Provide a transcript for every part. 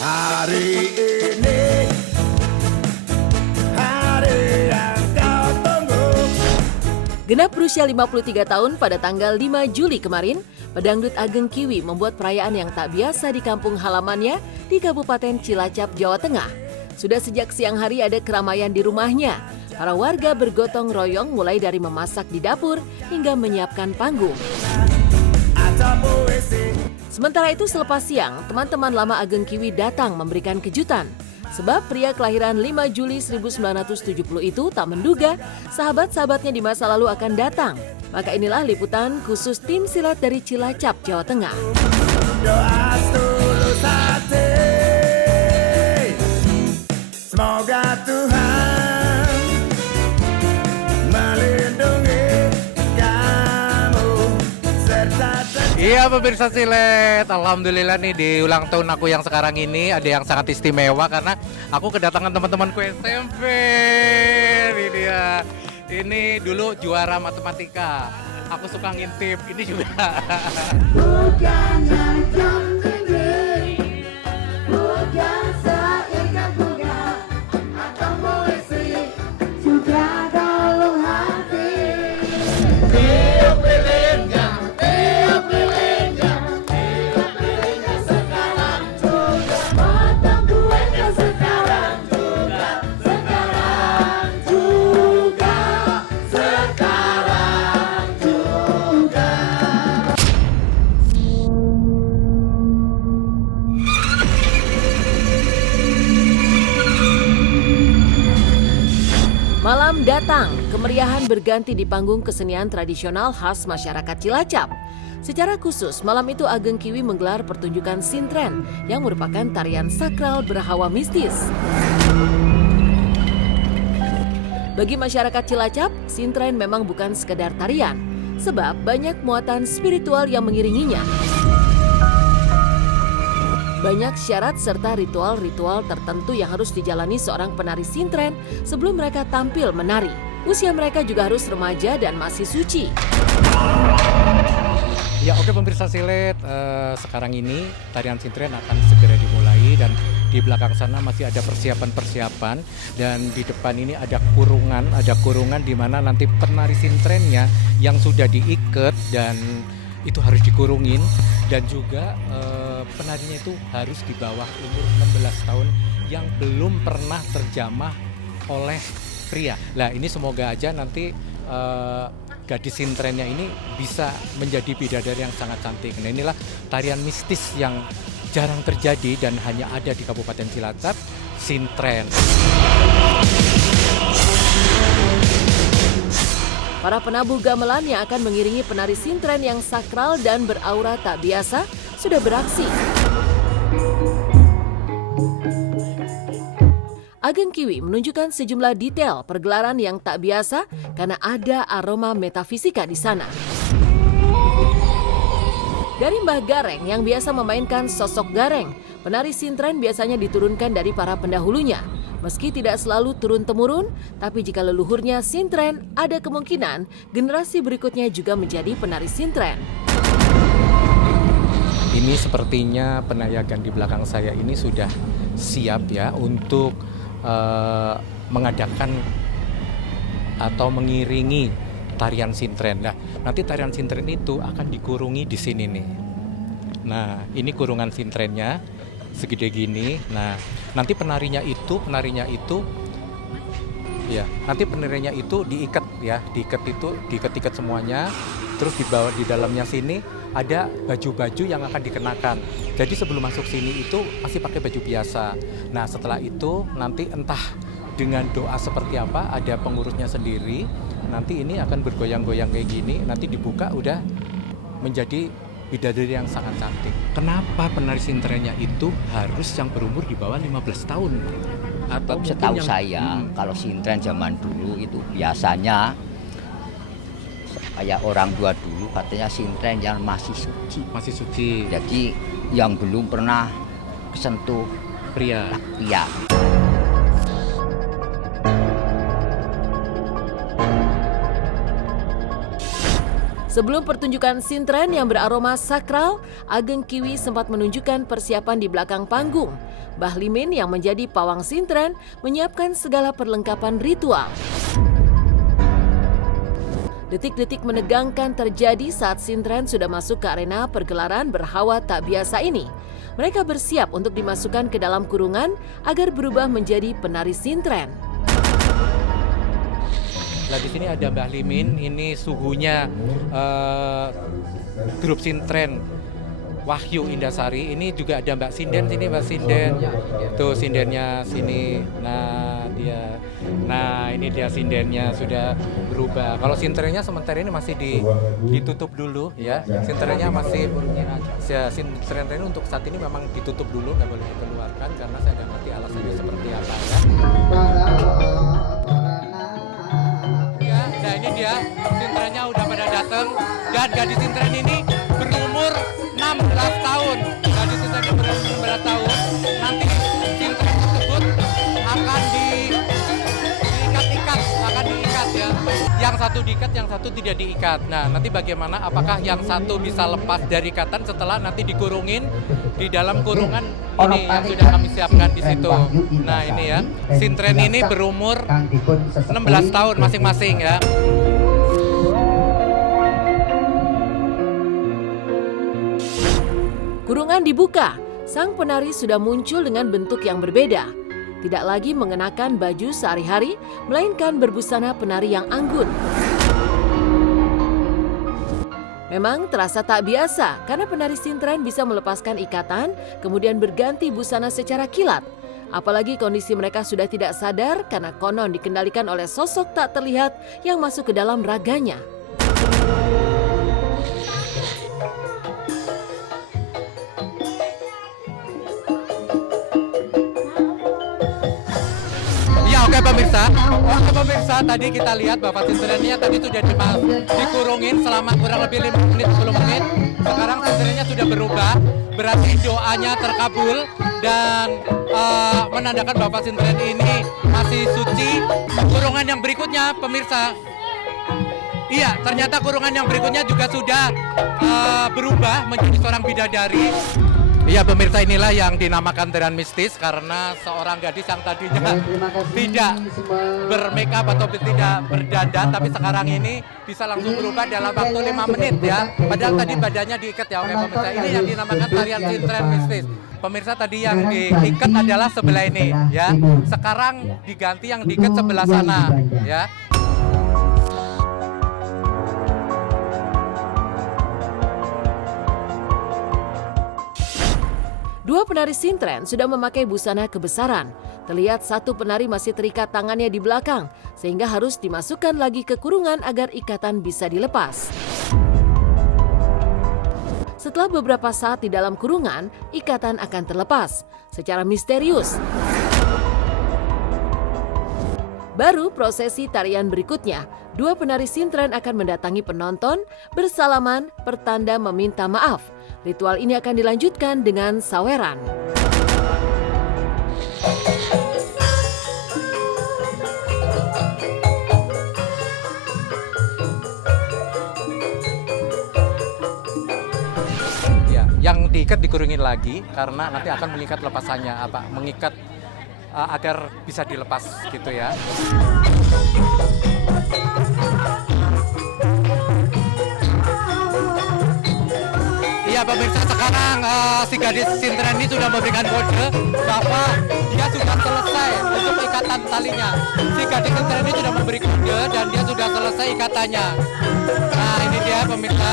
Hari ini, hari yang kau tunggu. Genap berusia 53 tahun pada tanggal 5 Juli kemarin, pedangdut Ageng Kiwi membuat perayaan yang tak biasa di kampung halamannya di Kabupaten Cilacap, Jawa Tengah. Sudah sejak siang hari ada keramaian di rumahnya. Para warga bergotong royong mulai dari memasak di dapur hingga menyiapkan panggung. Sementara itu selepas siang, teman-teman lama Ageng Kiwi datang memberikan kejutan. Sebab pria kelahiran 5 Juli 1970 itu tak menduga sahabat-sahabatnya di masa lalu akan datang. Maka inilah liputan khusus tim silat dari Cilacap, Jawa Tengah. Doa setulus hati, semoga Tuhan melindungi kamu serta Iya pemirsa Silet, alhamdulillah nih di ulang tahun aku yang sekarang ini ada yang sangat istimewa karena aku kedatangan teman-temanku SMP. Ini dia, ini dulu juara matematika. Aku suka ngintip, ini juga. Bukannya jam tinggi, bukan seingat bunga, atau puisi, juga dalam hati. Tiup lilinnya, tiup lilinnya, tiup lilinnya sekarang juga. Potong kuenya sekarang juga, sekarang juga, sekarang juga. Malam datang, kemeriahan berganti di panggung kesenian tradisional khas masyarakat Cilacap. Secara khusus, malam itu Ageng Kiwi menggelar pertunjukan sintren yang merupakan tarian sakral berhawa mistis. Bagi masyarakat Cilacap, sintren memang bukan sekedar tarian, sebab banyak muatan spiritual yang mengiringinya. Banyak syarat serta ritual-ritual tertentu yang harus dijalani seorang penari sintren sebelum mereka tampil menari. Usia mereka juga harus remaja dan masih suci. Ya oke pemirsa Silet, sekarang ini tarian sintren akan segera dimulai dan di belakang sana masih ada persiapan-persiapan dan di depan ini ada kurungan di mana nanti penari sintrennya yang sudah diikat dan itu harus dikurungin dan juga penarinya itu harus di bawah umur 16 tahun yang belum pernah terjamah oleh pria. Nah ini semoga aja nanti gadis sintrennya ini bisa menjadi bidadari yang sangat cantik. Nah inilah tarian mistis yang jarang terjadi dan hanya ada di Kabupaten Cilacap, sintren. Para penabuh gamelan yang akan mengiringi penari sintren yang sakral dan beraura tak biasa sudah beraksi. Ageng Kiwi menunjukkan sejumlah detail pergelaran yang tak biasa karena ada aroma metafisika di sana. Dari Mbah Gareng yang biasa memainkan sosok Gareng, penari sintren biasanya diturunkan dari para pendahulunya. Meski tidak selalu turun-temurun, tapi jika leluhurnya sintren, ada kemungkinan generasi berikutnya juga menjadi penari sintren. Ini sepertinya penayagan di belakang saya ini sudah siap ya untuk mengadakan atau mengiringi tarian sintren. Nah, nanti tarian sintren itu akan dikurungi di sini nih. Nah, ini kurungan sintrennya segede gini. Nah, nanti penarinya itu ya, nanti penarinya itu diikat ya, diikat semuanya. Terus di bawah di dalamnya sini ada baju-baju yang akan dikenakan. Jadi sebelum masuk sini itu masih pakai baju biasa. Nah, setelah itu nanti entah dengan doa seperti apa, ada pengurusnya sendiri. Nanti ini akan bergoyang-goyang kayak gini, nanti dibuka udah menjadi bidadari yang sangat cantik. Kenapa penari sintrennya itu harus yang berumur di bawah 15 tahun? Atau setahu yang, saya kalau sintren zaman dulu itu biasanya kayak orang tua dulu katanya sintren yang masih suci. Masih suci. Jadi yang belum pernah kesentuh Pria. pria. Sebelum pertunjukan sintren yang beraroma sakral, Ageng Kiwi sempat menunjukkan persiapan di belakang panggung. Mbah Limin yang menjadi pawang sintren menyiapkan segala perlengkapan ritual. Detik-detik menegangkan terjadi saat sintren sudah masuk ke arena pergelaran berhawa tak biasa ini. Mereka bersiap untuk dimasukkan ke dalam kurungan agar berubah menjadi penari sintren. Nah, di sini ada Mbah Limin, ini suhunya grup sintren Wahyu Indasari. Ini juga ada Mbak Sinden sini, Mbak Sinden. Tuh sindennya sini. Nah, ini dia sindennya sudah berubah. Kalau sintrennya sementara ini masih ditutup dulu ya. Sintrennya masih sintren ini untuk saat ini memang ditutup dulu, nggak boleh dikeluarkan karena saya nggak ngerti alasannya seperti apa ya. Nah ini dia, sintrennya udah pada datang dan gadis sintren ini berumur 16 tahun. Gadis sintren ini berumur 16 tahun. Nanti sintren tersebut akan diikat ya. Yang satu diikat, yang satu tidak diikat. Nah nanti bagaimana? Apakah yang satu bisa lepas dari ikatan setelah nanti dikurungin di dalam kurungan ini yang sudah kami siapkan di situ. Nah ini ya, sintren ini berumur 16 tahun masing-masing ya. Kurungan dibuka, sang penari sudah muncul dengan bentuk yang berbeda. Tidak lagi mengenakan baju sehari-hari, melainkan berbusana penari yang anggun. Memang terasa tak biasa karena penari sintren bisa melepaskan ikatan, kemudian berganti busana secara kilat. Apalagi kondisi mereka sudah tidak sadar karena konon dikendalikan oleh sosok tak terlihat yang masuk ke dalam raganya. Oke pemirsa, tadi kita lihat Bapak sintrennya tadi sudah dikurungin selama kurang lebih 5 menit 10 menit. Sekarang sintrennya sudah berubah, berarti doanya terkabul dan menandakan Bapak sintren ini masih suci. Kurungan yang berikutnya pemirsa, iya ternyata kurungan yang berikutnya juga sudah berubah menjadi seorang bidadari. Iya pemirsa, inilah yang dinamakan tarian mistis karena seorang gadis yang tadinya tidak bermakeup atau tidak berdandan tapi sekarang ini bisa langsung berubah dalam waktu 5 menit ya. Padahal tadi badannya diikat ya. Oke pemirsa, ini yang dinamakan tarian sintren mistis. Pemirsa tadi yang diikat adalah sebelah ini ya. Sekarang diganti yang diikat sebelah sana ya. Dua penari sintren sudah memakai busana kebesaran. Terlihat satu penari masih terikat tangannya di belakang, sehingga harus dimasukkan lagi ke kurungan agar ikatan bisa dilepas. Setelah beberapa saat di dalam kurungan, ikatan akan terlepas secara misterius. Baru prosesi tarian berikutnya, dua penari sintren akan mendatangi penonton, bersalaman, pertanda meminta maaf. Ritual ini akan dilanjutkan dengan saweran. Ya, yang diikat dikurungin lagi karena nanti akan mengikat lepasannya, mengikat agar bisa dilepas gitu ya. Iya pemirsa, sekarang si gadis sintren ini sudah memberikan kode bahwa dia sudah selesai untuk ikatan talinya. Si gadis sintren ini sudah memberi kode dan dia sudah selesai ikatannya. Nah ini dia pemirsa,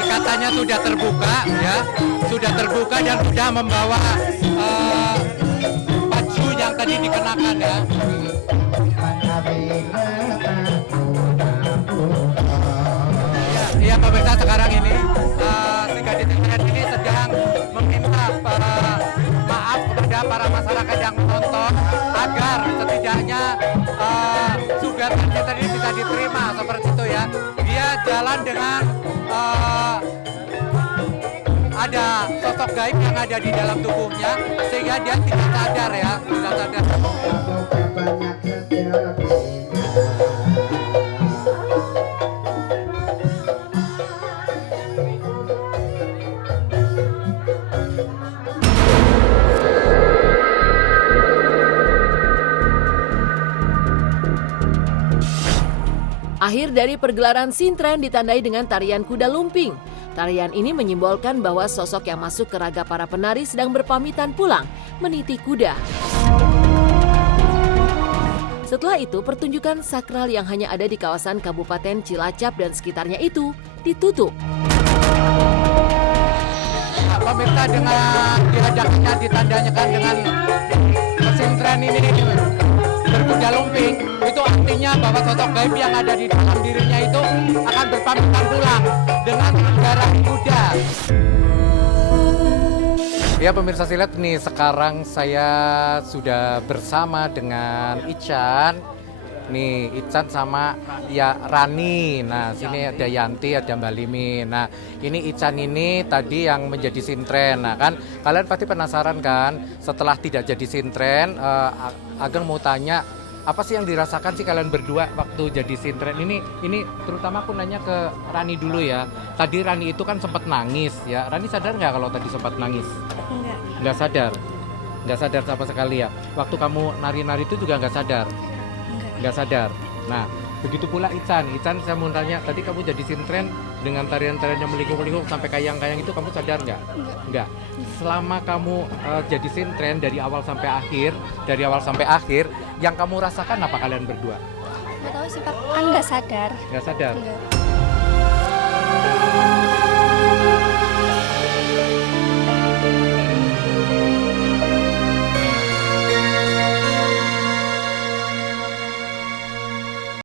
ikatannya sudah terbuka ya, sudah terbuka dan sudah membawa baju yang tadi dikenakan ya. Iya pemirsa, sekarang ini si gadis sintren ini sedang meminta maaf kepada para masyarakat yang menonton agar setidaknya sugatan sintren ini bisa diterima seperti itu ya. Dia jalan dengan ada sosok gaib yang ada di dalam tubuhnya sehingga dia tidak sadar ya, tidak sadar. Akhir dari pergelaran sintren ditandai dengan tarian kuda lumping. Tarian ini menyimbolkan bahwa sosok yang masuk ke raga para penari sedang berpamitan pulang, meniti kuda. Setelah itu, pertunjukan sakral yang hanya ada di kawasan Kabupaten Cilacap dan sekitarnya itu ditutup. Pemirsa, dengan diadakannya ditandakan dengan mesin tren ini berkuda lumping, itu artinya bahwa sosok gaib yang ada di dalam dirinya itu akan berpamitan pulang dengan menggarap kuda. Ya pemirsa silet nih, sekarang saya sudah bersama dengan Ican. Nih Ican sama ya Rani. Nah sini ada Yanti, ada Mbak Limi. Nah ini Ican ini tadi yang menjadi sintren. Nah kan kalian pasti penasaran kan, setelah tidak jadi sintren, Ageng mau tanya, apa sih yang dirasakan sih kalian berdua waktu jadi sintren ini terutama aku nanya ke Rani dulu ya. Tadi Rani itu kan sempat nangis ya. Rani sadar nggak kalau tadi sempat nangis? Nggak sadar. Nggak sadar sama sekali ya. Waktu kamu nari-nari itu juga nggak sadar? Nggak sadar. Nah begitu pula Ican. Ican saya mau tanya, tadi kamu jadi sintren dengan tarian-tarian yang melingkup-lingkup sampai kayang-kayang itu kamu sadar nggak? Nggak. Selama kamu jadi sintren dari awal sampai akhir, yang kamu rasakan apa kalian berdua? Nggak tahu sih Pak, kan nggak sadar. Nggak sadar? Iya.